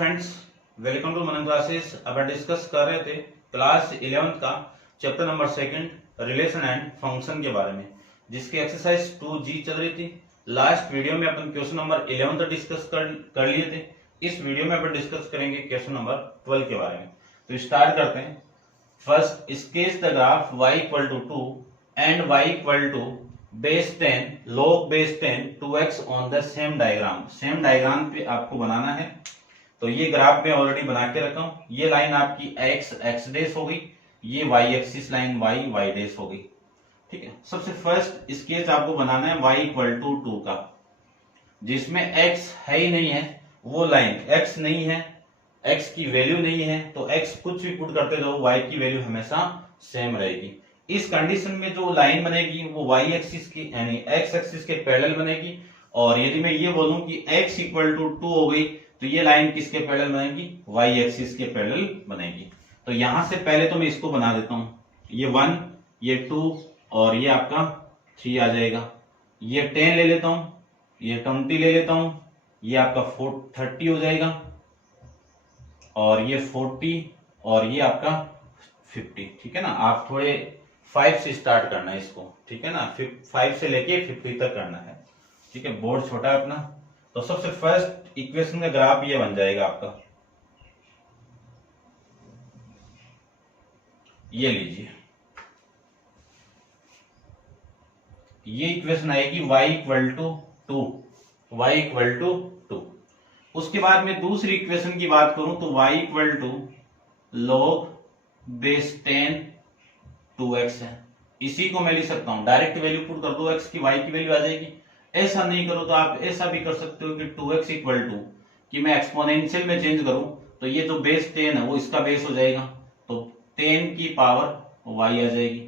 Friends, welcome to Manan classes. अब हम discuss कर रहे थे क्लास 11th का chapter number 2 relation and function के बारे में, जिसकी एक्सरसाइज 2G चल रही थी। लास्ट वीडियो में अपन क्वेश्चन नंबर 11 तक डिस्कस कर लिए थे। इस वीडियो में अपन डिस्कस करेंगे क्वेश्चन नंबर 12 के बारे में। तो स्टार्ट करते हैं। First, sketch the graph y equal to 2 and y equal to base 10 log base 10 2x on the same diagram. Same diagram पे आपको बनाना है। तो ये ग्राफ में ऑलरेडी बना के रखा हूं। ये लाइन आपकी x डेश हो गई, ये y axis line y dash हो गई। ठीक है, सबसे फर्स्ट स्केच आपको बनाना है y इक्वल टू 2 का, जिसमें x है ही नहीं है। वो लाइन x नहीं है, x की वैल्यू नहीं है, तो x कुछ भी पुट करते जाओ, y की वैल्यू हमेशा सेम रहेगी। इस कंडीशन में जो लाइन बनेगी वो y एक्सिस की यानी x एक्सिस के पैरेलल बनेगी। और यदि मैं ये बोलूं कि x इक्वल टू 2 हो गई, तो ये लाइन किसके पैरेलल बनेगी? y एक्सिस के पैरेलल बनेगी। तो यहां से पहले तो मैं इसको बना देता हूं। ये 1, ये 2 और ये आपका 3 आ जाएगा। ये 10 ले लेता हूं, ये 20 ले लेता हूं, ये आपका 30 हो जाएगा, और ये 40 और ये आपका 50। ठीक है ना, आप थोड़े 5 से स्टार्ट करना है इसको। ठीक है ना, 5 से लेके 50 तक करना है। ठीक है, बोर्ड छोटा है अपना। तो सबसे फर्स्ट इक्वेशन का ग्राफ ये बन जाएगा आपका, ये लीजिए। ये इक्वेशन आएगी y equal to 2, y equal to 2। उसके बाद में दूसरी इक्वेशन की बात करूं तो y equal to log base 10 2x है। इसी को मैं लिख सकता हूं, डायरेक्ट वैल्यू पुट कर दो, x की y की वैल्यू आ जाएगी। ऐसा नहीं करो तो आप ऐसा भी कर सकते हो कि 2x इक्वल टू कि मैं एक्सपोनेंशियल में चेंज करूं तो ये जो बेस 10 है वो इसका बेस हो जाएगा, तो 10 की पावर y आ जाएगी।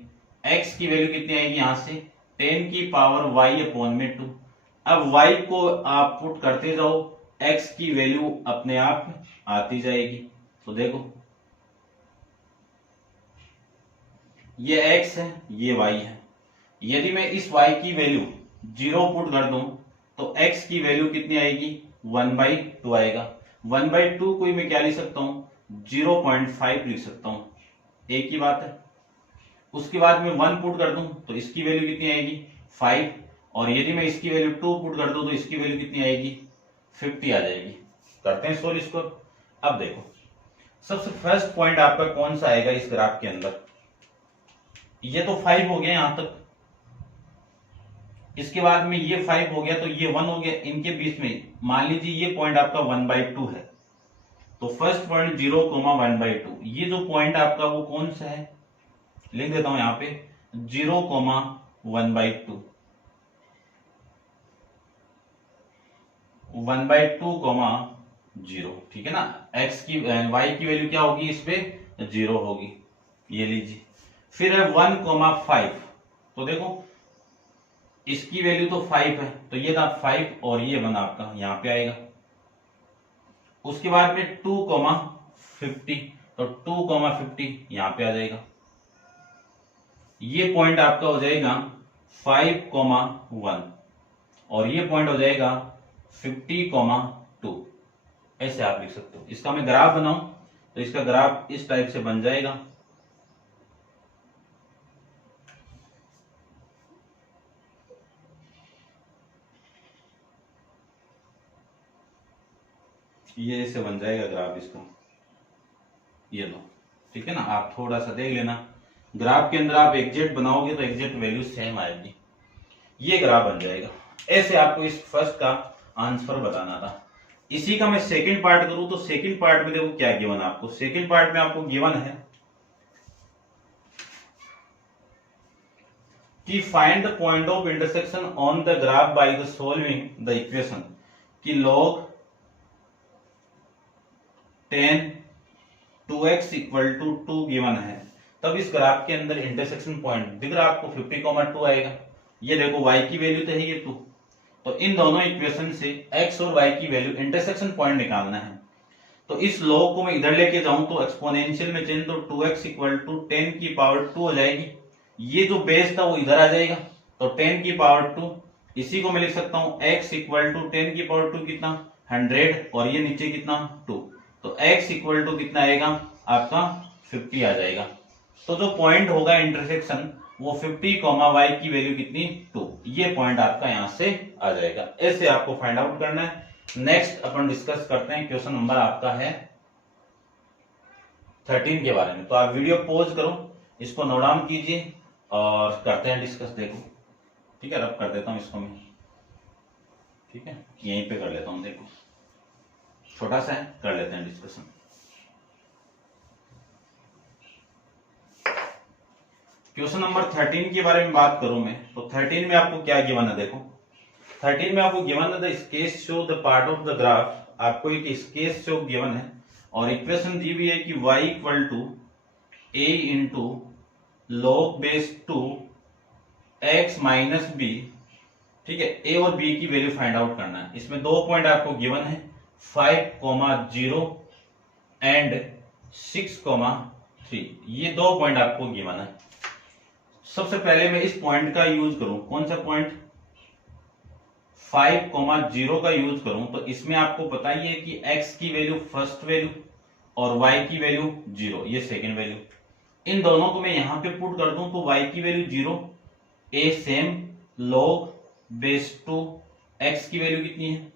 x की वैल्यू कितनी आएगी? यहां से 10 की पावर y अपॉन में 2। अब y को आप पुट करते जाओ, x की वैल्यू अपने आप आती जाएगी। तो देखो, ये x है, ये y है। यदि मैं इस y की वैल्यू 0 पुट कर दूं तो x की वैल्यू कितनी आएगी? 1/2 आएगा। 1/2 को मैं क्या लिख सकता हूं? 0.5 लिख सकता हूं। एक ही बात है। उसके बाद में 1 पुट कर दूं तो इसकी वैल्यू कितनी आएगी? 5। और यदि मैं इसकी वैल्यू 2 पुट कर दूं तो इसकी वैल्यू कितनी आएगी? 50 आ जाएगी। करते हैं सोल्व इसको। अब देखो, सबसे फर्स्ट पॉइंट आपका कौन सा आएगा इस ग्राफ के अंदर? ये तो 5 हो गया यहां तक। इसके बाद में ये 5 हो गया, तो ये 1 हो गया। इनके बीच में मान लीजिए ये पॉइंट आपका 1/2 है। तो फर्स्ट पॉइंट 0, 1/2। ये जो पॉइंट आपका वो कौन सा है? लिख देता हूं यहां पे 0, 1/2। 1/2, 0। ठीक है ना, x की y की वैल्यू क्या होगी? इस पे 0 होगी। ये लीजिए। फिर है 1, 5। तो देखो, इसकी वैल्यू तो 5 है, तो ये था 5 और ये 1 आपका यहां पे आएगा। उसके बाद में 2, 50। तो 2, 50 यहां पे आ जाएगा। ये पॉइंट आपका हो जाएगा 5, 1 और ये पॉइंट हो जाएगा 50, 2। ऐसे आप लिख सकते हो। इसका मैं ग्राफ बनाऊं तो इसका ग्राफ इस टाइप से बन जाएगा। ये ऐसे बन जाएगा ग्राफ इसका, ये लो। ठीक है ना, आप थोड़ा सा देख लेना। ग्राफ के अंदर आप एग्जैक्ट बनाओगे तो एग्जैक्ट वैल्यू सेम आएगी। ये ग्राफ बन जाएगा। ऐसे आपको इस फर्स्ट का आंसर बताना था। इसी का मैं सेकंड पार्ट करूं तो सेकंड पार्ट में देखो क्या गिवन है आपको। सेकंड पार्ट में आपको गिवन है कि find the point of intersection on the graph by the solving the equation कि log 10 2x equal to 2 given है। तब इस ग्राफ के अंदर इंटरसेक्शन पॉइंट दिख रहा है आपको 50, 2 आएगा। ये देखो y की वैल्यू तो है ये 2। तो इन दोनों इक्वेशन से x और y की वैल्यू इंटरसेक्शन पॉइंट निकालना है। तो इस log को मैं इधर लेके जाऊं तो एक्सपोनेंशियल में चेंज, तो 2x इक्वल टू 10 की पावर 2 हो जाएगी। ये जो बेस था वो इधर आ जाएगा, तो 10 की पावर 2। इसी को मैं लिख सकता हूं x इक्वल टू 10 की पावर 2 कितना? 100 और ये नीचे कितना 2, तो x इक्वल टू कितना आएगा आपका 50 आ जाएगा। तो जो पॉइंट होगा इंटरसेक्शन वो 50 कॉमा y की वैल्यू कितनी 2, ये पॉइंट आपका यहां से आ जाएगा। ऐसे आपको फाइंड आउट करना है। नेक्स्ट अपन डिस्कस करते हैं, क्वेश्चन नंबर आपका है 13 के बारे में। तो आप वीडियो पॉज करो, इसको नोट डाउन कीजिए और करते हैं डिस्कस। देखो ठीक है, रब कर देता हूं इसको मैं, ठीक है यहीं पे कर लेता हूं। देखो छोटा सा है, कर लेते हैं डिस्कशन। क्वेश्चन नंबर 13 के बारे में बात करूं मैं, तो 13 में आपको क्या गिवन है। देखो 13 में आपको गिवन है the sketch show the part of the graph. आपको एक स्केच शो गिवन है और इक्वेशन दी हुई है कि y equal to a into log base 2 x minus b. ठीक है, a और b की वैल्यू फाइंड आउट करना है। इसमें दो पॉइंट आपको गिवन है 5,0 एंड 6,3। ये दो पॉइंट आपको गिवन है। सबसे पहले मैं इस पॉइंट का यूज करूं, कौन सा पॉइंट 5,0 का यूज करूं, तो इसमें आपको पता ही है कि x की वैल्यू फर्स्ट वैल्यू और y की वैल्यू 0, ये सेकेंड वैल्यू। इन दोनों को मैं यहां पे पुट कर दूं तो y की value 0, a same log base 2, x की वैल्यू कितनी है,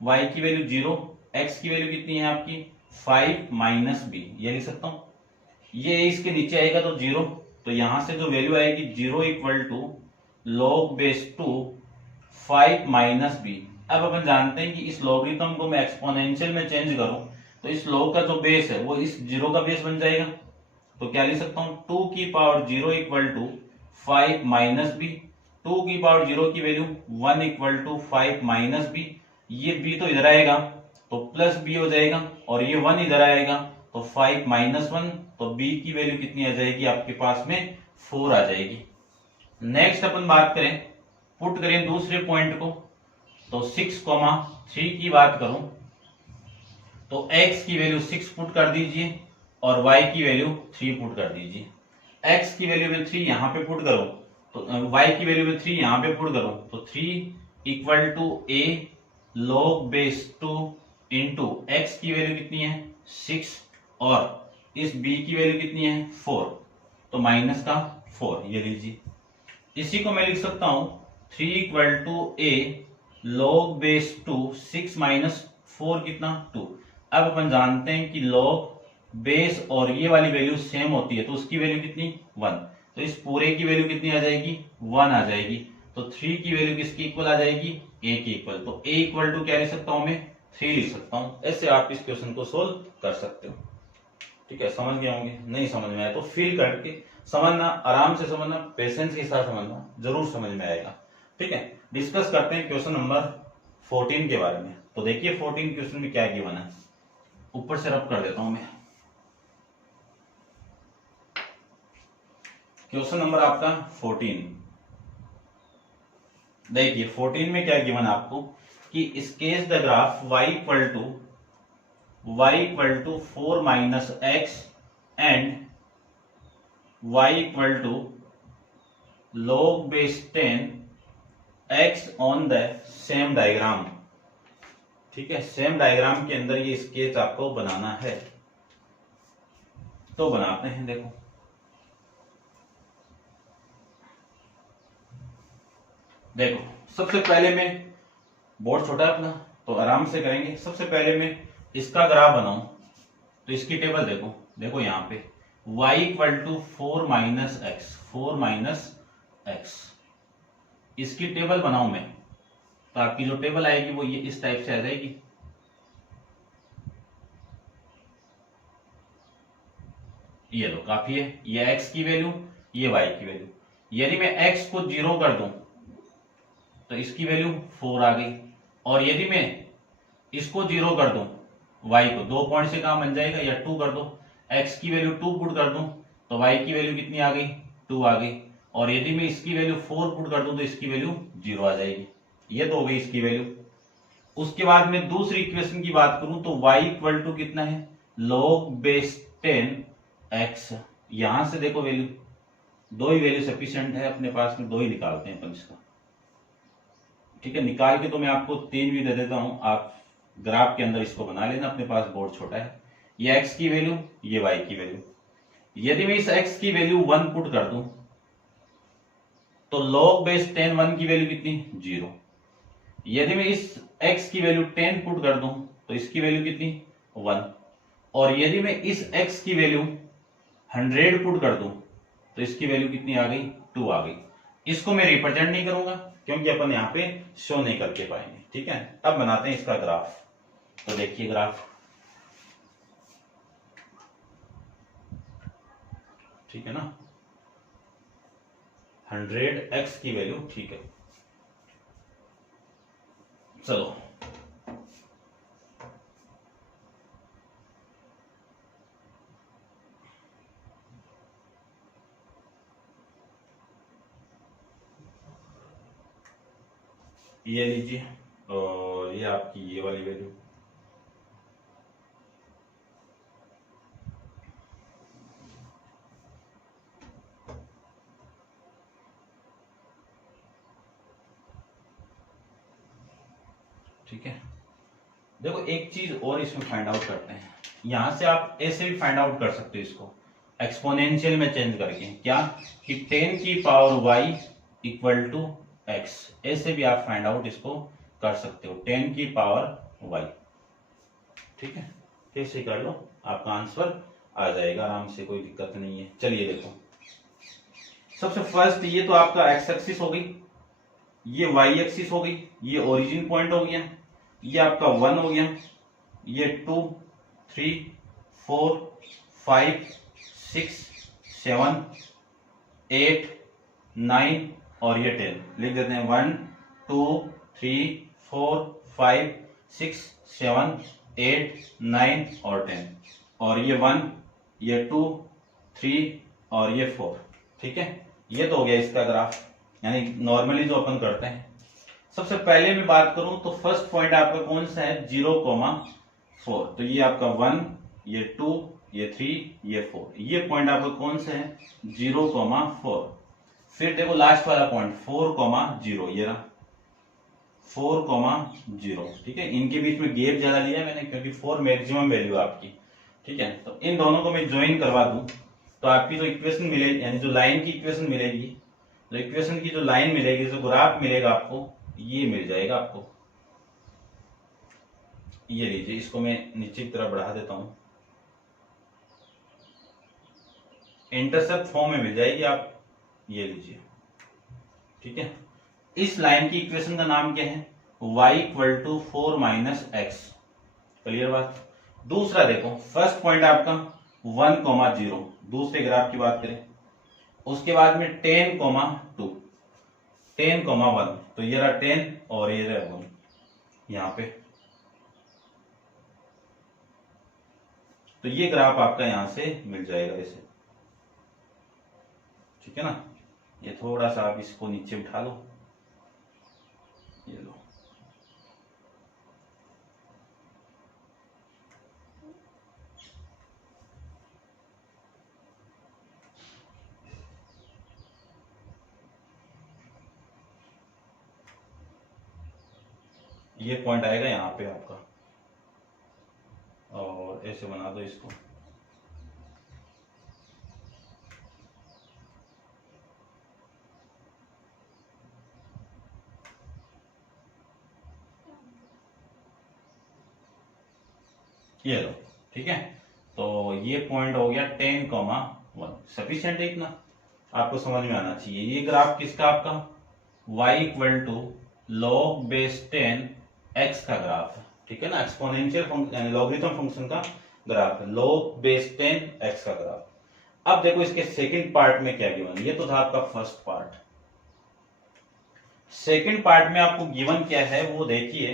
y की वैल्यू 0, x की वैल्यू कितनी है आपकी 5 माइनस बी, ये लिख सकता हूं। ये इसके नीचे आएगा तो 0, तो यहां से जो वैल्यू आएगी 0 equal to log base 2 5 minus b. अब अपन जानते हैं कि इस लॉगरिथम को मैं एक्सपोनेंशियल में चेंज करूं तो इस log का जो बेस है वो इस 0 का बेस बन जाएगा। तो क्या लिख सकता हूं 2 की power 0 equal to 5 minus b. 2 की पावर 0 की value 1 equal to 5 minus b. ये b तो इधर आएगा तो प्लस बी हो जाएगा और ये 1 इधर आएगा तो 5 माइनस 1, तो b की वैल्यू कितनी आ जाएगी आपके पास में 4 आ जाएगी। नेक्स्ट अपन बात करें, पुट करें दूसरे पॉइंट को, तो 6,3 की बात करूं तो x की वैल्यू 6 पुट कर दीजिए और y की वैल्यू 3 पुट कर दीजिए। x की वैल्यू में 3 यहां पे पुट करो तो y की वैल्यू में 3 यहां पे पुट करो तो 3 equal to a log base 2 into x की वैल्यू कितनी है 6 और इस b की वैल्यू कितनी है 4, तो माइनस का 4 ये लीजिए। इसी को मैं लिख सकता हूं 3 equal to a log base 2 6 minus 4 कितना 2। अब अपन जानते हैं कि log बेस और ये वाली वैल्यू सेम होती है तो उसकी वैल्यू कितनी 1, तो इस पूरे की वैल्यू कितनी आ जाएगी 1 आ जाएगी। तो 3 की वैल्यू किसकी इक्वल आ जाएगी a की इक्वल, तो a इक्वल टू क्या लिख सकता हूं मैं 3 लिख सकता हूं। ऐसे आप इस क्वेश्चन को सोल्व कर सकते हो। ठीक है, समझ गए होंगे, नहीं समझ में आया तो फील करके समझना, आराम से समझना, पेशेंस के साथ समझना, जरूर समझ में आएगा। ठीक है, डिस्कस करते हैं क्वेश्चन नंबर 14 के बारे में। तो देखिए 14 क्वेश्चन में क्या गिवन है, ऊपर से रब कर देता हूं मैं। क्वेश्चन नंबर आपका 14, देखिए 14 में क्या गिवन आपको कि sketch the graph y equal to 4 minus x and y equal to log base 10 x on the same diagram. ठीक है, सेम डायग्राम के अंदर ये स्केच आपको बनाना है, तो बनाते हैं। देखो सबसे पहले मैं, बोर्ड छोटा है अपना तो आराम से करेंगे। सबसे पहले मैं इसका ग्राफ बनाऊं तो इसकी टेबल देखो यहां पे y equal to 4 minus x, इसकी टेबल बनाऊं मैं तो आपकी जो टेबल आएगी वो ये इस टाइप से आ जाएगी। ये लो काफी है, ये x की वैल्यू, ये y की वैल्यू। यदि मैं x को 0 कर दूं तो इसकी वैल्यू 4 आ गई, और यदि मैं इसको 0 कर दूं y को, 2 पॉइंट से काम बन जाएगा, या 2 कर दो, x की वैल्यू 2 पुट कर दूं तो y की वैल्यू कितनी आ गई 2 आ गई, और यदि मैं इसकी वैल्यू 4 पुट कर दूं तो इसकी वैल्यू 0 आ जाएगी। ये तो हो गई इसकी वैल्यू। उसके बाद में दूसरी इक्वेशन की बात करूं तो y इक्वल टू कितना है log बेस 10 x। यहां से देखो वैल्यू, दो ही वैल्यू सफिशिएंट है अपने पास में, दो ही निकालते हैं अपन इसका। ठीक है, निकाल के तो मैं आपको 3 भी दे देता हूं, आप ग्राफ के अंदर इसको बना लेना, अपने पास बोर्ड छोटा है। ये x की वैल्यू, ये y की वैल्यू। यदि मैं इस x की वैल्यू 1 पुट कर दूं तो log बेस 10 1 की वैल्यू कितनी, 0। यदि मैं इस x की वैल्यू 10 पुट कर दूं तो इसकी वैल्यू कितनी, 1। और यदि मैं इस x की वैल्यू 100 पुट कर दूं तो इसकी वैल्यू कितनी आ गई, 2 आ गई। इसको मैं रिप्रेजेंट नहीं करूंगा क्योंकि अपन यहाँ पे शो नहीं करके पाएंगे, ठीक है। अब बनाते हैं इसका ग्राफ। तो देखिए ग्राफ, ठीक है ना, 100x की वैल्यू, ठीक है। चलो ये लीजिए, और ये आपकी ये वाली वैल्यू, ठीक है। देखो एक चीज और इसमें फाइंड आउट करते हैं, यहां से आप ऐसे भी फाइंड आउट कर सकते हो इसको एक्सपोनेंशियल में चेंज करके, क्या कि 10 की power y equal to x, ऐसे भी आप फाइंड आउट इसको कर सकते हो, 10 की पावर y, ठीक है। कैसे कर लो, आपका आंसर आ जाएगा आराम से, कोई दिक्कत नहीं है। चलिए देखो, सबसे फर्स्ट ये तो आपका x एक्सिस हो गई, ये y एक्सिस हो गई, ये ओरिजिन पॉइंट हो गया, ये आपका 1 हो गया, ये 2 3 4 5 6 7 8 9 और ये 10 लिख देते हैं। 1 2 3 4 5 6 7 8 9 और 10, और ये 1 ये 2 3 और ये 4, ठीक है। ये तो हो गया इसका ग्राफ, यानी नॉर्मली जो अपन करते हैं। सबसे पहले मैं बात करूं तो फर्स्ट पॉइंट आपका कौन सा है, 0,4, तो ये आपका 1 ये 2 ये 3 ये 4, ये पॉइंट आपका कौन सा है, 0,4। फिर देखो लास्ट वाला पॉइंट 4,0, ये रहा 4,0, ठीक है। इनके बीच में गैप ज्यादा लिया मैंने क्योंकि 4 मैक्सिमम वैल्यू आपकी, ठीक है। तो इन दोनों को मैं ज्वाइन करवा दूं तो आपकी जो इक्वेशन मिलेगी, यानी जो लाइन की इक्वेशन मिलेगी, जो इक्वेशन की जो लाइन मिलेगी, जो ग्राफ मिलेगा आपको, ये मिल जाएगा आपको। ये लीजिए, इसको मैं नीचे की तरफ बढ़ा देता हूं, इंटरसेप्ट फॉर्म में मिल जाएगी, आप ये लीजिए, ठीक है। इस लाइन की इक्वेशन का नाम क्या है, y equal to 4 minus x, clear बात। दूसरा देखो, फर्स्ट पॉइंट आपका 1,0, दूसरे ग्राफ की बात करें, उसके बाद में 10,2 10,1, तो ये रहा 10 और ये रहा 1 यहां पे, तो ये ग्राफ आपका यहां से मिल जाएगा ऐसे, ठीक है ना। ये थोड़ा सा आप इसको नीचे उठा लो, ये लो, ये पॉइंट आएगा यहां पे आपका, और ऐसे बना दो इसको, ये लो, ठीक है। तो ये पॉइंट हो गया 10,1, सफिशिएंट है इतना, आपको समझ में आना चाहिए। ये ग्राफ किसका, आपका y equal to log base 10 x का ग्राफ है, ठीक है ना, एक्सपोनेंशियल फंक्शन लॉगरिथम फंक्शन का ग्राफ है, log बेस 10 x का ग्राफ। अब देखो इसके सेकंड पार्ट में क्या गिवन, ये तो था आपका फर्स्ट पार्ट, सेकंड पार्ट में आपको गिवन क्या है वो देखिए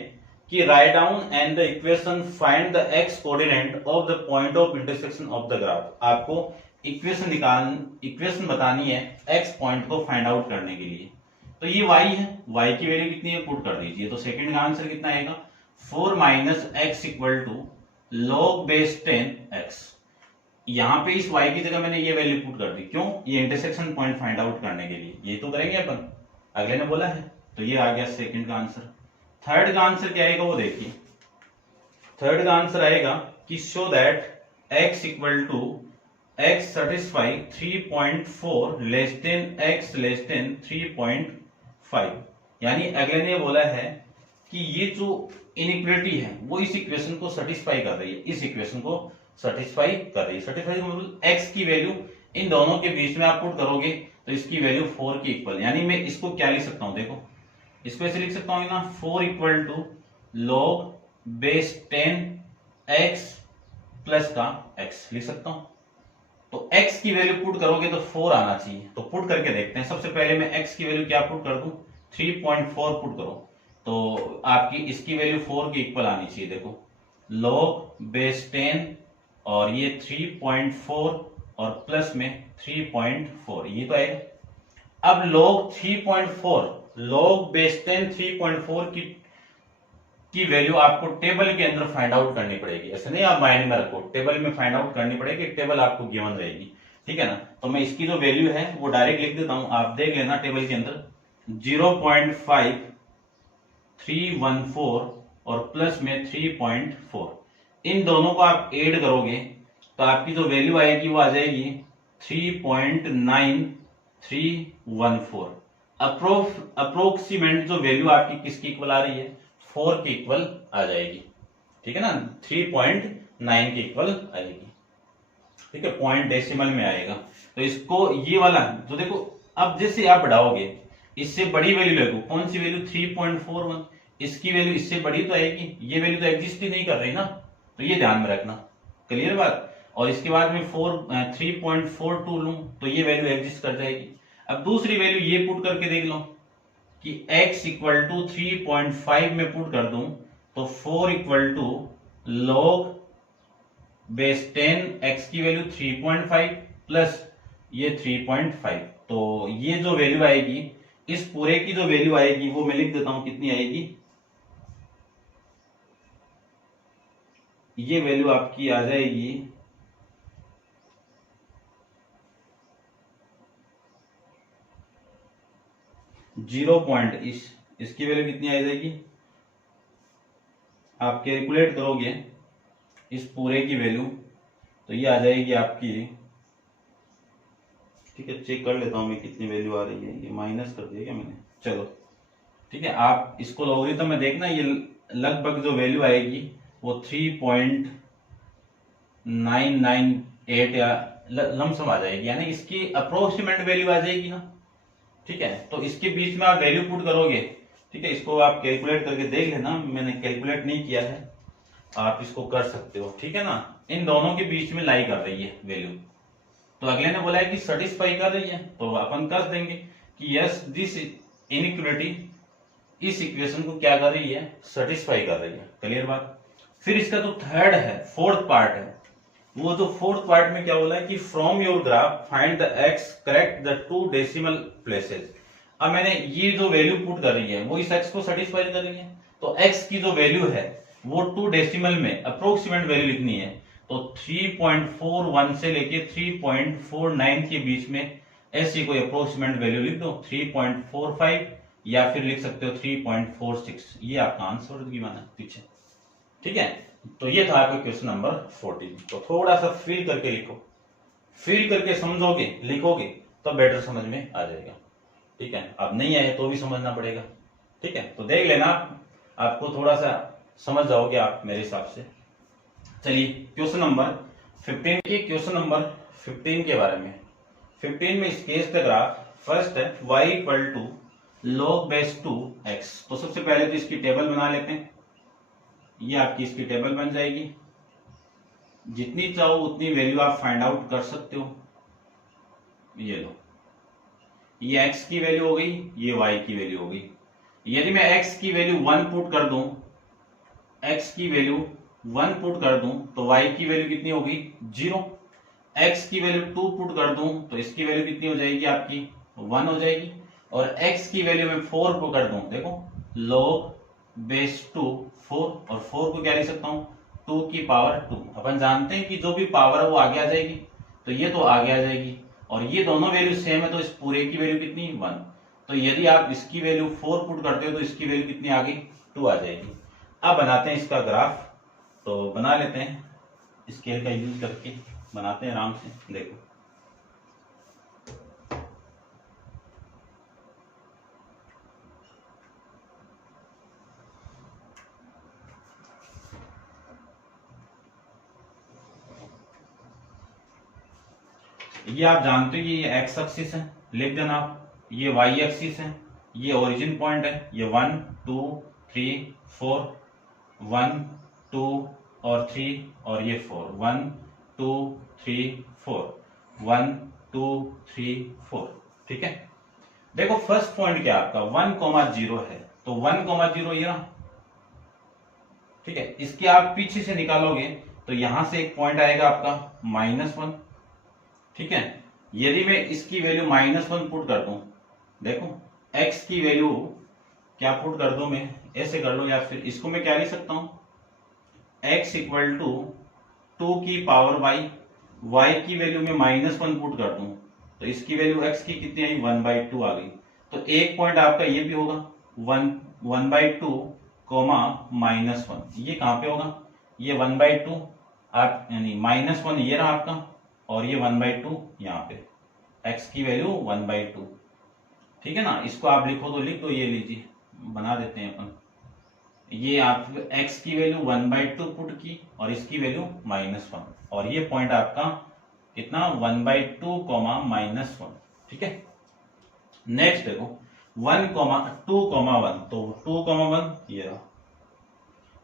कि write down and the equation find the x coordinate of the point of intersection of the graph. आपको इक्वेशन बतानी है x पॉइंट को फाइंड आउट करने के लिए। तो ये y है, y की वैल्यू कितनी है पुट कर दीजिए, तो सेकंड का आंसर कितना आएगा, 4 minus x equal to log base 10x। यहां पे इस y की जगह मैंने ये वैल्यू पुट कर दी, क्यों, ये इंटरसेक्शन पॉइंट फाइंड आउट करने के लिए, ये तो करेंगे अपन, अगले ने बोला है, तो ये आ गया सेकंड का आंसर। थर्ड का आंसर क्या आएगा वो देखिए, थर्ड का आंसर आएगा कि show that x equal to x satisfy 3.4 less than x less than 3.5। यानी अगले ने बोला है कि ये जो इनइक्वालिटी है वो इस इक्वेशन को सेटिस्फाई कर रही है, इस इक्वेशन को सेटिस्फाई कर रही है। सेटिस्फाई मतलब x की वैल्यू इन दोनों के बीच में आप पुट करोगे तो इसकी वैल्यू 4 के इक्वल। यानी मैं इसको क्या लिख सकता हूं, देखो इसको ऐसे लिख सकता हूं ना, 4 equal to log base 10x plus का x लिख सकता हूं। तो x की वैल्यू पुट करोगे तो 4 आना चाहिए, तो पुट करके देखते हैं। सबसे पहले मैं x की वैल्यू क्या पुट कर दूं, 3.4 पुट करो तो आपकी इसकी वैल्यू 4 के इक्वल आनी चाहिए। देखो log बेस 10 और ये 3.4 और प्लस में 3.4 ये तो आएगा। अब log 3.4 log बेस 10 3.4 की वैल्यू आपको टेबल के अंदर फाइंड आउट करनी पड़ेगी। ऐसे नहीं आप माइंड में रखो, टेबल में फाइंड आउट करनी पड़ेगी, टेबल आपको गिवन रहेगी, ठीक है ना। तो मैं इसकी जो वैल्यू है वो डायरेक्ट लिख देता हूं, आप देख लेना टेबल के अंदर 0.5314 और प्लस में 3.4। इन दोनों को आप ऐड करोगे तो आपकी जो वैल्यू आएगी वो आ जाएगी 3.9314। अप्रोक्सीमेट जो वैल्यू आपकी किसकी इक्वल आ रही है, 4 के इक्वल आ जाएगी, ठीक है ना, 3.9 के इक्वल आएगी, ठीक है, पॉइंट डेसिमल में आएगा। तो इसको ये वाला जो देखो, अब जैसे आप बढ़ाओगे इससे बड़ी वैल्यू लगो, कौन सी वैल्यू 3.41, इसकी वैल्यू इससे बड़ी तो आएगी, ये वैल्यू तो एग्जिस्ट ही नहीं कर रही ना, तो ये ध्यान में रखना, क्लियर बात। और इसके बाद में 3.42 लूं तो ये वैल्यू एग्जिस्ट कर जाएगी। अब दूसरी वैल्यू ये पुट करके देख लो कि x इक्वल टू 3.5 में पुट कर दूं तो 4 equal to log base 10 x की वैल्यू 3.5 प्लस ये 3.5। तो ये जो वैल्यू आएगी, इस पूरे की जो वैल्यू आएगी वो मैं लिख देता हूं, कितनी आएगी, ये वैल्यू आपकी आ जाएगी 0 पॉइंट, इसकी वैल्यू कितनी आ जाएगी, आप कैलकुलेट करोगे इस पूरे की वैल्यू तो ये आ जाएगी आपकी, ठीक है, चेक कर लेता हूं मैं कितनी वैल्यू आ रही है, ये माइनस कर दिया क्या मैंने, चलो ठीक है। आप इसको लोगरिथम में देखना, ये लगभग जो वैल्यू आएगी वो 3.998 या लमसम आ जाएगी, यानी इसकी अप्रोक्सीमेट वैल्यू आ जाएगी ना, ठीक है। तो इसके बीच में आप वैल्यू पुट करोगे, ठीक है, इसको आप कैलकुलेट करके देख लेना, मैंने कैलकुलेट नहीं किया है, आप इसको कर सकते हो, ठीक है ना। इन दोनों के बीच में लाई कर रही है वैल्यू, तो अगले ने बोला है कि सेटिस्फाई कर रही है, तो अपन कर देंगे कि यस दिस इनइक्वालिटी इस इक्वेशन को क्या कर रही है, सेटिस्फाई कर रही है, क्लियर बात। फिर इसका जो थर्ड है, फोर्थ पार्ट है, वो जो फोर्थ पार्ट में क्या बोला है कि from your graph find the x correct the 2 decimal places. अब मैंने ये जो वैल्यू पुट कर रही है वो इस एक्स को सेटिस्फाई कर रही है, तो एक्स की जो वैल्यू है वो 2 डेसिमल में अप्रोक्सीमेट वैल्यू लिखनी है, तो 3.41 से लेके 3.49 के बीच में ऐसी कोई अप्रोक्सीमेट वैल्यू लिख दो, 3.45 या फिर लिख सकते हो 3.46, ये आपका आंसर की माना पीछे, ठीक है। तो ये था आपका क्वेश्चन नंबर 14। तो थोड़ा सा फील करके लिखो, फील करके समझोगे लिखोगे तो बेटर समझ में आ जाएगा, ठीक है। अब नहीं आए तो भी समझना पड़ेगा, ठीक है। तो देख लेना, आपको थोड़ा सा समझ जाओगे आप मेरे हिसाब से। चलिए क्वेश्चन नंबर 15 के क्वेश्चन नंबर 15 के बारे में। 15 में इस केस का ग्राफ फर्स्ट है y equal to log base 2x। तो सबसे पहले तो इसकी टेबल बना लेते हैं, ये आपकी इसकी टेबल बन जाएगी, जितनी चाहो उतनी वैल्यू आप फाइंड आउट कर सकते हो। ये लो, ये x की वैल्यू हो गई, ये y की वैल्यू हो गई। यदि मैं x की वैल्यू 1 पुट कर दूं, x की वैल्यू 1 पुट कर दूं तो y की वैल्यू कितनी होगी 0। x की वैल्यू 2 पुट कर दूं तो इसकी वैल्यू कितनी हो जाएगी आपकी 1 हो जाएगी। और x की वैल्यू में 4 को कर दूं, देखो log बेस 2 4, और 4 को क्या लिख सकता हूं 2 की पावर 2। अपन जानते हैं कि जो भी पावर है वो आगे आ जाएगी, तो ये तो आगे आ जाएगी, और ये दोनों वैल्यू सेम है तो इस पूरे की वैल्यू कितनी 1। तो यदि आप इसकी वैल्यू 4 पुट करते हो तो इसकी वैल्यू कितनी आ गई 2 आ जाएगी। अब बनाते हैं इसका ग्राफ। तो बना लेते हैं, स्केल का यूज करके बनाते हैं आराम से। देखो ये आप जानते हो ये एक्स एक्सिस है, लिख देना आप। ये वाई एक्सिस है, ये ओरिजिन पॉइंट है, ये 1 2 3 4, 1 2 और 3 और ये 4, 1 2 3 4, 1 2 3 4। ठीक है, देखो फर्स्ट पॉइंट क्या आपका 1,0 है, तो 1,0 ये ना, ठीक है। इसके आप पीछे से निकालोगे तो यहां से एक पॉइंट आएगा आपका -1। ठीक है, यदि मैं इसकी वैल्यू -1 पुट कर दूं, देखो x की वैल्यू क्या पुट कर दूं मैं, ऐसे कर लो, या फिर इसको मैं क्या लिख सकता हूं, x इक्वल टू 2 की पावर y की वैल्यू में -1 पुट कर दूं तो इसकी वैल्यू x की कितनी आई, 1/2 आ गई। तो एक पॉइंट आपका ये भी होगा 1/2 -1, ये कहां पे होगा, ये 1/2 आप यानी -1 ये रहा आपका, और ये 1/2 यहाँ पे, x की वैल्यू 1/2। ठीक है ना, इसको आप लिखो तो लिख दो, ये लीजिए बना देते हैं अपन। ये आप x की वैल्यू 1/2 पुट की और इसकी वैल्यू -1, और ये पॉइंट आपका कितना 1/2 -1। ठीक है, नेक्स्ट देखो 2,1, तो 2,1 ये रहा।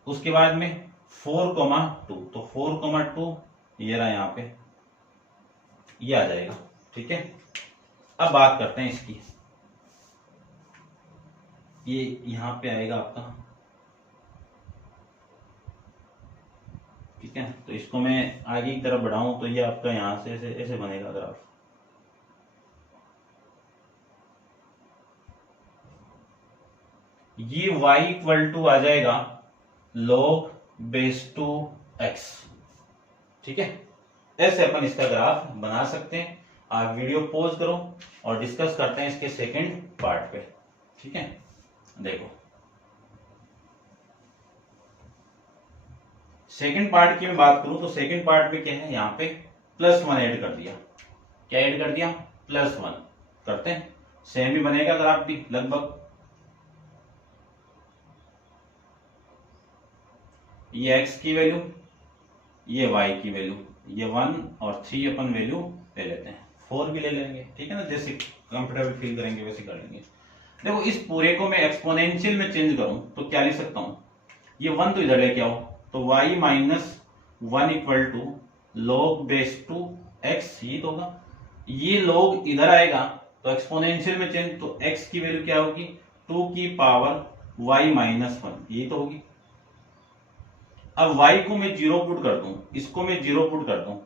उसके बाद में 4,2, तो 4,2 ये रहा यहाँ पे, ये आ जाएगा। ठीक है, अब बात करते हैं इसकी, ये यहां पे आएगा आपका। ठीक है, तो इसको मैं आगे की तरफ बढ़ाऊं तो ये आपका यहां से ऐसे ऐसे बनेगा ग्राफ। ये y इक्वल टू आ जाएगा log2x। ठीक है, ऐसे अपन इसका ग्राफ बना सकते हैं। आप वीडियो पॉज करो और डिस्कस करते हैं इसके सेकंड पार्ट पे। ठीक है, देखो सेकंड पार्ट की मैं बात करूं तो सेकंड पार्ट में क्या है, यहाँ पे +1 ऐड कर दिया। क्या ऐड कर दिया, +1 करते हैं, सेम ही बनेगा ग्राफ भी लगभग। ये x की वैल्यू, ये y की वैल्यू, ये 1 और 3 अपन वैल्यू ले लेते हैं, 4 भी ले लेंगे। ठीक है ना, जैसे कंफर्टेबल फील करेंगे वैसे कर लेंगे। देखो इस पूरे को मैं एक्सपोनेंशियल में चेंज करूं तो क्या लिख सकता हूं, ये 1 तो इधर लेके आओ, तो y -1 इक्वल टू log2x, ये तो होगा। ये log इधर आएगा तो एक्सपोनेंशियल में चेंज, तो x की वैल्यू क्या होगी, 2 की पावर y -1, ये तो होगी। अब y को मैं 0 पुट कर दूं, इसको मैं 0 पुट कर दूं,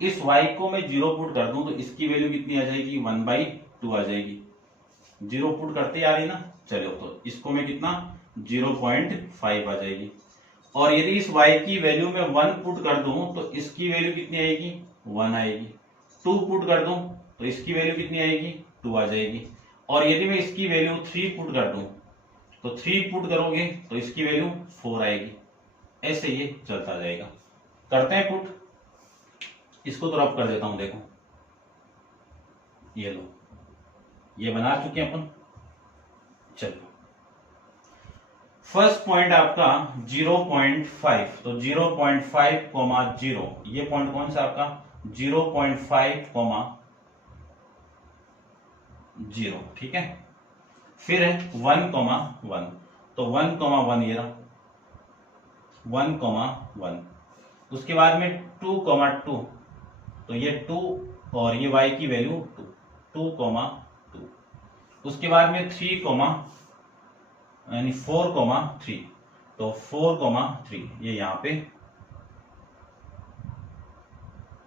इस y को मैं 0 पुट कर दूं तो इसकी वैल्यू कितनी आ जाएगी, 1/2 आ जाएगी। 0 पुट करते आ रही ना, चलो तो इसको मैं कितना 0.5 आ जाएगी। और यदि इस y की वैल्यू में 1 पुट कर दूं तो इसकी वैल्यू कितनी आएगी, 1 आएगी। 2 पुट कर दूं तो इसकी वैल्यू कितनी आएगी, 2 आ जाएगी। और यदि मैं इसकी वैल्यू 3 पुट कर दूं तो 3 पुट करोगे तो इसकी वैल्यू 4 आएगी। ऐसे ये चलता जाएगा। करते हैं पुट, इसको तो रब कर देता हूं। देखो ये लो, ये बना चुके हैं अपन। चलो फर्स्ट पॉइंट आपका 0.5, तो 0.5, 0, ये पॉइंट कौन सा आपका 0.5, 0। ठीक है, फिर है 1,1, तो 1,1 ये रहा, 1,1। उसके बाद में 2,2, तो ये 2 और ये y की वैल्यू 2,2। उसके बाद में 3, यानी 4,3, तो 4,3 ये यहां पे,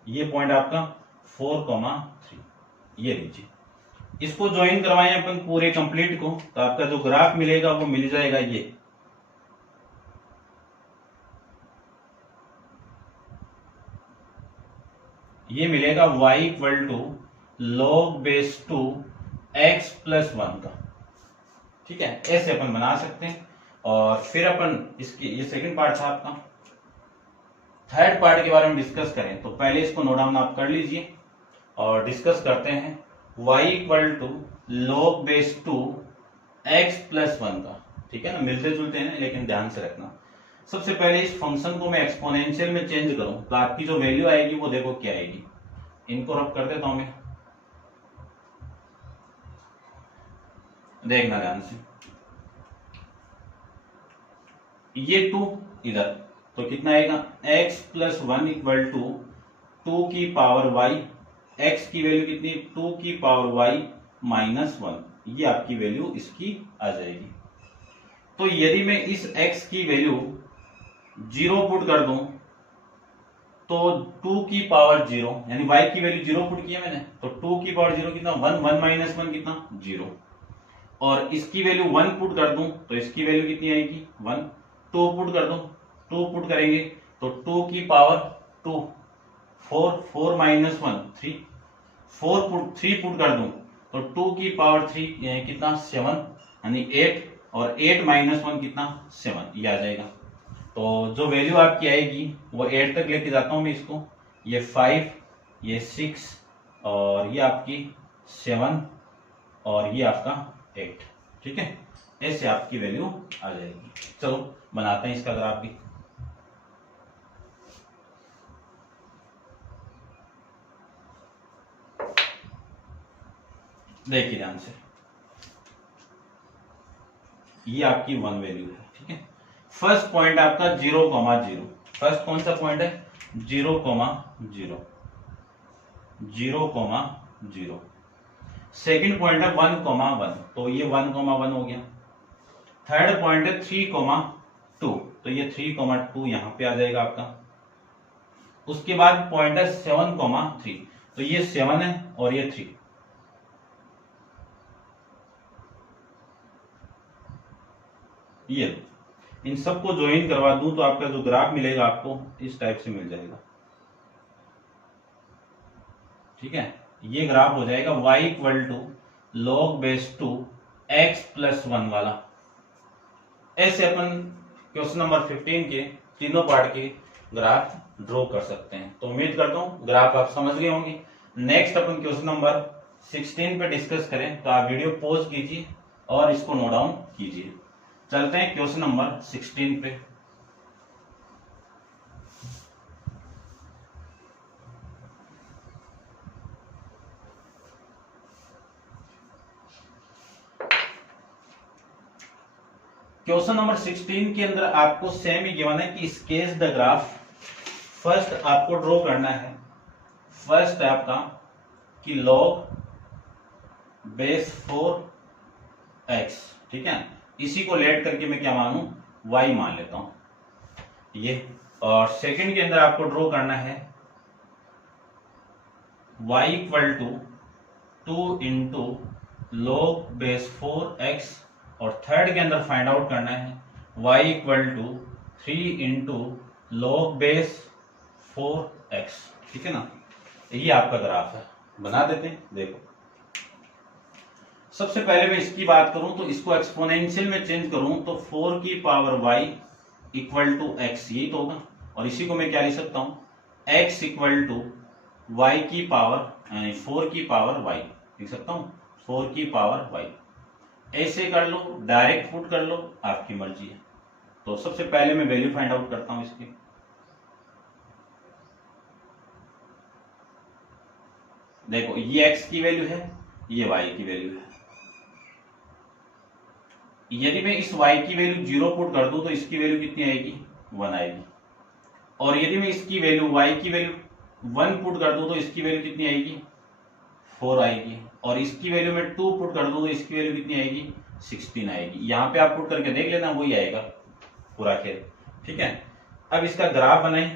ये पॉइंट आपका 4,3, ये लीजिए। इसको ज्वाइन करवाएं अपन पूरे कंप्लीट को, तो आपका जो ग्राफ मिलेगा वो मिल जाएगा ये मिलेगा y इक्वल टू log2x + 1 का। ठीक है, ऐसे अपन बना सकते हैं। और फिर अपन इसकी, ये सेकंड पार्ट था आपका। थर्ड पार्ट के बारे में डिस्कस करें तो पहले इसको नोट डाउन आप कर लीजिए और डिस्कस करते हैं। y equal to log base 2 x plus 1 का, ठीक है ना, मिलते जुलते हैं लेकिन ध्यान से रखना। सबसे पहले इस फंक्शन को मैं एक्सपोनेंशियल में चेंज करूं तो आपकी जो वैल्यू आएगी वो देखो क्या आएगी। इनको रब कर देता हूं मैं, देखना ध्यान से। ये 2 इधर, तो कितना आएगा x प्लस 1 इक्वल टू 2 की पावर y, x की वैल्यू कितनी, 2 की पावर y माइनस 1, ये आपकी वैल्यू इसकी आ जाएगी। तो यदि मैं इस x की वैल्यू 0 पुट कर दूं तो 2 की पावर 0, यानी y की वैल्यू 0 पुट किया मैंने, तो 2 की पावर 0 कितना, 1, 1 माइनस 1 कितना, 0। और इसकी वैल्यू 1 पुट कर दूं तो इसकी वैल्यू कितनी आएगी, 1। 2 पुट कर दूं, 2 पुट करेंगे तो 2 की पावर 2, 4, 4 माइनस 1, 3। 3 पुट कर दूं तो 2 की पावर 3 कितना, 7, यानी 8, और 8 माइनस 1 कितना, 7, ये आ जाएगा। तो जो वैल्यू आपकी आएगी वो 8 तक लेके जाता हूं मैं इसको, ये 5, ये 6, और ये आपकी 7, और ये आपका 8, ठीक है। ऐसे आपकी वैल्यू आ जाएगी। चलो बनाते हैं इसका ग्राफ भी। देखिए ध्यान से, ये आपकी 1 वैल्यू है, ठीक है। फर्स्ट पॉइंट आपका 0,0, फर्स्ट कौन सा पॉइंट है, 0,0, 0,0। सेकंड पॉइंट है 1,1, तो ये 1,1 हो गया। थर्ड पॉइंट है 3,2, तो ये 3,2 यहां पे आ जाएगा आपका। उसके बाद पॉइंट है 7,3, तो ये 7 है और ये 3। ये इन सबको ज्वाइन करवा दूं तो आपका जो ग्राफ मिलेगा आपको इस टाइप से मिल जाएगा, ठीक है। ये ग्राफ हो जाएगा y equal to log base 2 x plus 1 वाला। ऐसे अपन क्वेश्चन नंबर 15 के तीनों पार्ट के ग्राफ ड्रॉ कर सकते हैं। तो उम्मीद करता हूं ग्राफ आप समझ गए होंगे। नेक्स्ट अपन क्वेश्चन नंबर 16 पे डिस्कस करें तो आप वीडियो पॉज कीजिए और इसको नोट डाउन कीजिए। चलते हैं क्वेश्चन नंबर 16 पे। क्वेश्चन नंबर 16 के अंदर आपको सेम ही गिवन है कि स्केच द ग्राफ। फर्स्ट आपको ड्रॉ करना है, फर्स्ट है आपका कि log बेस 4x, ठीक है। इसी को लेट करके मैं क्या मानू, y मान लेता हूं ये। और सेकंड के अंदर आपको ड्रॉ करना है y equal to 2 into log base 4x, और थर्ड के अंदर फाइंड आउट करना है y equal to 3 into log base 4x, ठीक है ना। ये आपका ग्राफ है, बना देते हैं। देखो सबसे पहले मैं इसकी बात करूं तो इसको एक्सपोनेंशियल में चेंज करूं तो 4 की power y equal to x, यही तो होगा। और इसी को मैं क्या लिख सकता हूं, x इक्वल टू y की पावर 4 की पावर y लिख सकता हूं, 4 की पावर y। ऐसे कर लो, डायरेक्ट पुट कर लो, आपकी मर्जी है। तो सबसे पहले मैं वैल्यू फाइंड आउट करता हूं इसकी। देखो ये x की वैल्यू है, ये y की वैल्यू है। यदि मैं इस y की वैल्यू 0 पुट कर दूं तो इसकी वैल्यू कितनी आएगी, 1 आएगी। और यदि मैं इसकी वैल्यू y की वैल्यू 1 पुट कर दूं तो इसकी वैल्यू कितनी आएगी, 4 आएगी। और इसकी वैल्यू में 2 पुट कर दूं तो इसकी वैल्यू कितनी आएगी, 16 आएगी। यहां पे आप पुट करके देख लेना, वही आएगा पूरा खेल, ठीक है। अब इसका ग्राफ बनाए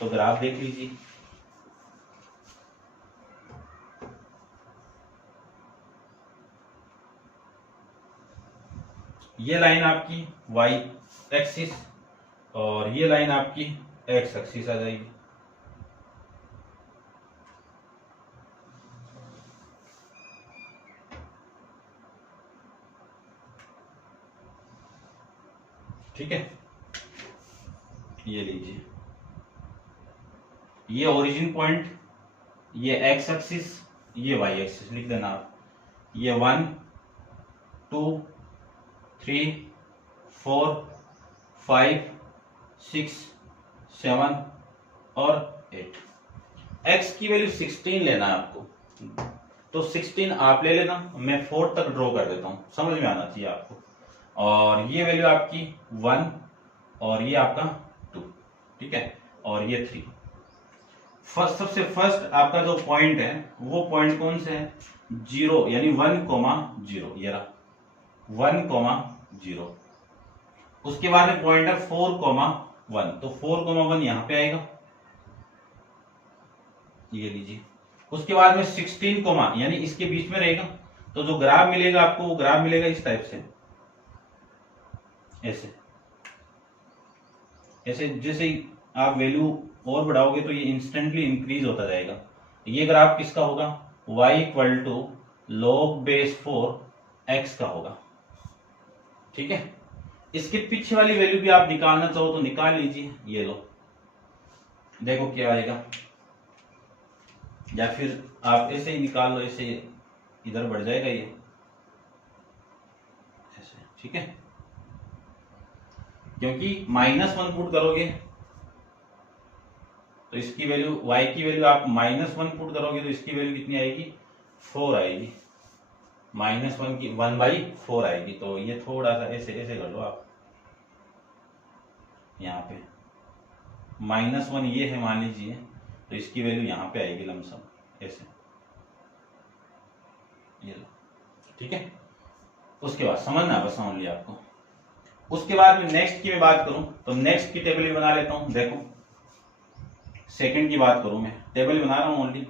तो ग्राफ देख लीजिए। ये लाइन आपकी y एक्सिस और ये लाइन आपकी x एक्सिस आ जाएगी। ठीक है, ये लीजिए, ये ओरिजिन पॉइंट, ये एक्स एक्सिस, ये वाई एक्सिस लिख देना आप। ये 1 2 3 4 5 6 7 और 8। एक्स की वैल्यू 16 लेना है आपको, तो 16 आप ले लेना, मैं 4 तक ड्रॉ कर देता हूं, समझ में आना चाहिए आपको। और ये वैल्यू आपकी 1 और ये आपका 2, ठीक है, और ये 3। सबसे फर्स्ट आपका जो पॉइंट है वो पॉइंट कौन से है, 0 यानी 1,0, ये रहा 1,0। उसके बाद में पॉइंट है 4,1, तो 4,1 यहां पे आएगा, ये लीजिए। उसके बाद में 16, यानी इसके बीच में रहेगा, तो जो ग्राफ मिलेगा आपको वो ग्राफ मिलेगा इस टाइप से, ऐसे ऐसे। जैसे ही आप वैल्यू और बढ़ाओगे तो ये इंस्टेंटली इंक्रीज होता जाएगा। ये ग्राफ किसका होगा, y = log⁴ x का होगा, ठीक है। इसके पीछे वाली वैल्यू भी आप निकालना चाहो तो निकाल लीजिए, ये लो, देखो क्या आएगा। या फिर आप ऐसे ही निकाल लो, ऐसे इधर बढ़ जाएगा ये ऐसे, ठीक है, क्योंकि -1 पुट करोगे तो इसकी वैल्यू, y की वैल्यू आप -1 पुट करोगे तो इसकी वैल्यू कितनी आएगी, 4 आएगी, -1 की 1/4 आएगी। तो ये थोड़ा सा ऐसे ऐसे कर लो आप, यहाँ पे -1 ये है मान लीजिए, तो इसकी वैल्यू यहाँ पे आएगी लमसम ऐसे, ये लो, ठीक है। उसके बाद समझना बस ओनली आपको। उसके बाद में नेक्स्ट की मैं बात करूं तो नेक्स्ट की टेबल भी बना लेता हूं। देखो सेकंड की बात करूं, मैं टेबल बना रहा हूं ओनली।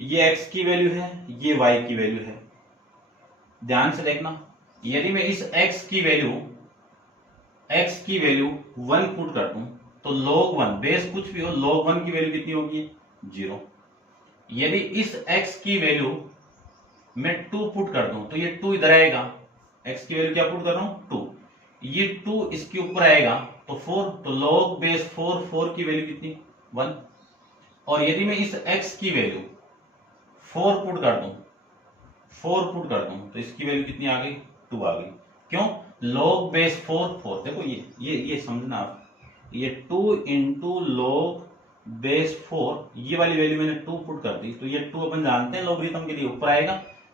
ये x की वैल्यू है, ये y की वैल्यू है, ध्यान से देखना। यदि मैं इस x की वैल्यू 1 पुट कर दूं तो log 1, बेस कुछ भी हो, log 1 की वैल्यू कितनी होगी, 0। यदि इस x की वैल्यू मैं 2 पुट कर दूं तो ये 2 इधर आएगा, x की वैल्यू क्या पुट कर रहा हूं, 2, ये 2 इसके ऊपर आएगा तो 4, तो log⁴ 4 की वैल्यू कितनी, 1। और यदि मैं इस x की वैल्यू 4 पुट कर दूं तो इसकी वैल्यू कितनी आ गई, 2 आ गई। क्यों, log⁴ 4, देखो ये समझना आप, ये 2 × log⁴, ये वाली वैल्यू मैंने 2 पुट कर दी, तो ये 2 अपन जानते हैं लॉगरिथम के लिए ऊपर आएगा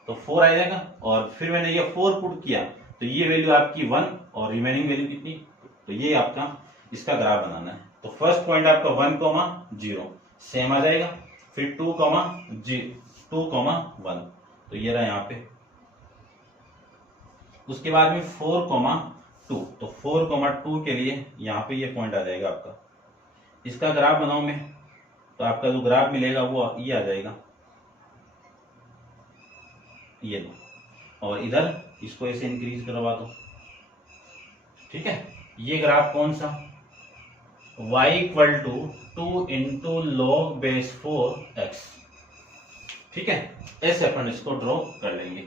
तो 4 आ जाएगा। और फिर मैंने ये 4 पुट किया तो ये वैल्यू आपकी 1 और रिमेनिंग वैल्यू कितनी, तो ये आपका इसका ग्राफ बनाना है। तो फर्स्ट पॉइंट आपका 1,0 सेम आ जाएगा, फिर 2,1, तो ये रहा यहाँ पे। उसके बाद में 4,2, तो 4,2 के लिए यहाँ पे ये पॉइंट आ जाएगा आपका। इसका ग्राफ बनाऊं मैं तो आपका जो ग्राफ मिलेगा वो ये आ जाएगा, ये लो, और इधर इसको ऐसे इंक्रीज करवा दो, ठीक है। ये ग्राफ कौन सा, y = 2 × log⁴x, ठीक है। ऐसे अपन इसको ड्रॉ कर लेंगे।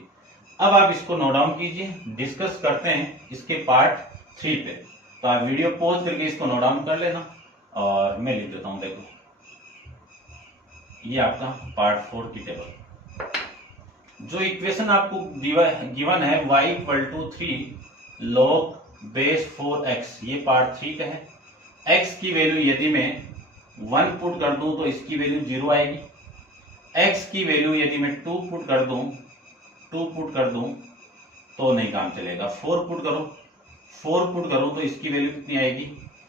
अब आप इसको नोट डाउन कीजिए, डिस्कस करते हैं इसके पार्ट 3 पे। तो आप वीडियो पॉज करके इसको नोट डाउन कर लेना और मैं लिख देता हूं। देखो ये आपका पार्ट 4 की टेबल, जो इक्वेशन आपको गिवन है y = 3 log⁴x, ये पार्ट 3 का है। x की वैल्यू यदि मैं 1 पुट कर दूं तो इसकी वैल्यू 0 आएगी। x की वैल्यू यदि मैं 2 पुट कर दूं तो नहीं काम चलेगा। 4 पुट करो तो इसकी वैल्यू कितनी आएगी,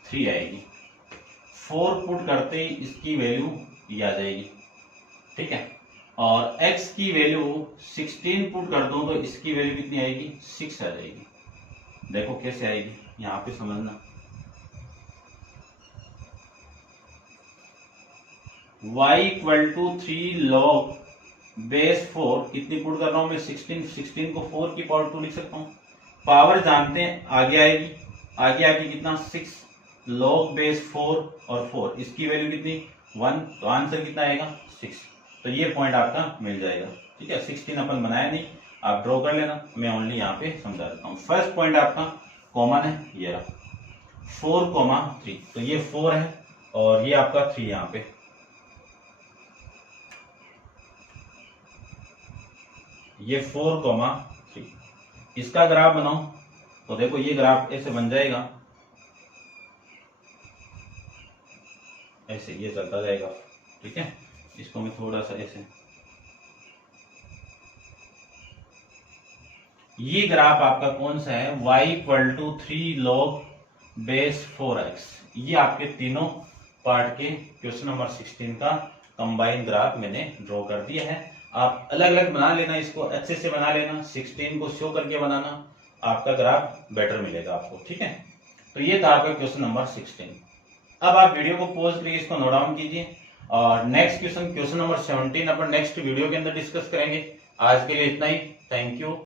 3 आएगी। 4 पुट करते ही इसकी वैल्यू ये आ जाएगी, ठीक है। और x की वैल्यू 16 पुट कर दूं तो इसकी वैल्यू कितनी आएगी, 6 आ जाएगी। देखो कैसे आएगी, यहाँ पे समझना। y = 3 log⁴ कितनी पुट कर रहा हूं मैं, 16 को 4 की पावर 2 लिख सकता हूं। पावर जानते हैं, आगे आएगी कितना, 6 log⁴ और 4, इसकी वैल्यू कितनी, 1, तो आंसर कितना आएगा, 6। तो ये पॉइंट आपका मिल जाएगा, ठीक है, 16 अपन बनाया नहीं, आप ड्रॉ कर लेना, मैं ओनली यहाँ पे समझा देता हूँ। फर्स्ट पॉइंट आपका कॉमन है, ये रहा 4,3, तो ये 4 है और ये आपका 3 यहाँ पे, ये 4,3। इसका ग्राफ बनाओ तो देखो ये ग्राफ ऐसे बन जाएगा, ऐसे ये चलता जाएगा, ठीक है। इसको मैं थोड़ा सा ऐसे, ये ग्राफ आपका कौन सा है, y = 3 log base 4x। ये आपके तीनों पार्ट के क्वेश्चन नंबर 16 का कंबाइन ग्राफ मैंने ड्रॉ कर दिया है। आप अलग अलग बना लेना, इसको अच्छे से बना लेना, 16 को शो करके बनाना, आपका ग्राफ बेटर मिलेगा आपको, ठीक है। तो ये था आपका क्वेश्चन नंबर 16। अब आप वीडियो को पॉज करके इसको नोट डाउन कीजिए और नेक्स्ट क्वेश्चन नंबर 17 अपन नेक्स्ट वीडियो के अंदर डिस्कस करेंगे। आज के लिए इतना ही, थैंक यू।